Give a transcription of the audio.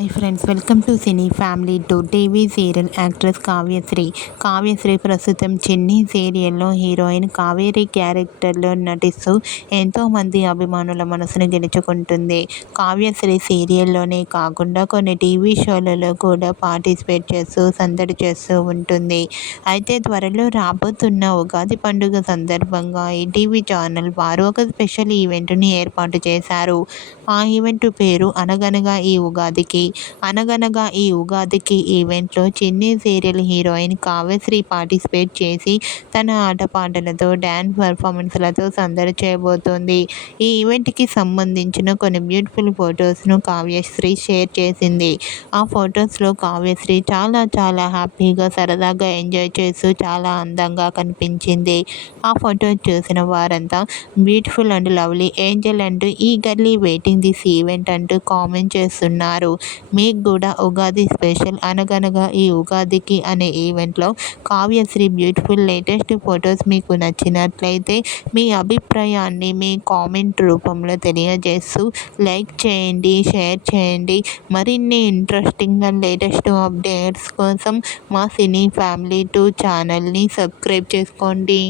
Hi friends, welcome to cine family to TV serial actress Kavyasri. Kavyasri ప్రస్తుతం చిన్ని సీరియల్లో heroine Kaveri క్యారెక్టర్లో నటిస్తూ ఎంతోమంది అభిమానుల మనసును గెలుచుకుంటుంది. కావ్యశ్రీ సీరియల్లోనే కాకుండా కొన్ని టీవీ షోలలో కూడా పార్టిసిపేట్ చేస్తూ సందడి చేస్తూ ఉంటుంది. అయితే త్వరలో రాబోతున్న ఉగాది పండుగ సందర్భంగా ఈటీవీ ఛానల్ వారు ఒక స్పెషల్ ఈవెంట్ని ఏర్పాటు చేశారు. ఆ ఈవెంట్ పేరు అనగనగా ఈ ఉగాదికి ఈవెంట్లో చిన్ని సీరియల్ హీరోయిన్ కావ్యశ్రీ పార్టిసిపేట్ చేసి తన ఆటపాటలతో డ్యాన్స్ పర్ఫార్మెన్స్లతో సందడి చేయబోతోంది. ఈ ఈవెంట్కి సంబంధించిన కొన్ని బ్యూటిఫుల్ ఫొటోస్ను కావ్యశ్రీ షేర్ చేసింది. ఆ ఫొటోస్లో కావ్యశ్రీ చాలా చాలా హ్యాపీగా సరదాగా ఎంజాయ్ చేస్తూ చాలా అందంగా కనిపించింది. ఆ ఫొటోస్ చూసిన వారంతా బ్యూటిఫుల్ అండ్ లవ్లీ ఏంజల్ అంటూ ఈగర్లీ వెయిటింగ్ దిస్ ఈవెంట్ అంటూ కామెంట్ చేస్తున్నారు. మీకు కూడా ఉగాది స్పెషల్ అనగనగా ఈ ఉగాదికి అనే ఈవెంట్లో కావ్యశ్రీ బ్యూటిఫుల్ లేటెస్ట్ ఫొటోస్ మీకు నచ్చినట్లయితే మీ అభిప్రాయాన్ని మీ కామెంట్ రూపంలో తెలియజేస్తూ లైక్ చేయండి, షేర్ చేయండి. మరిన్ని ఇంట్రెస్టింగ్ అండ్ లేటెస్ట్ అప్డేట్స్ కోసం మా సినీ ఫ్యామిలీ 2 ఛానల్ని సబ్స్క్రైబ్ చేసుకోండి.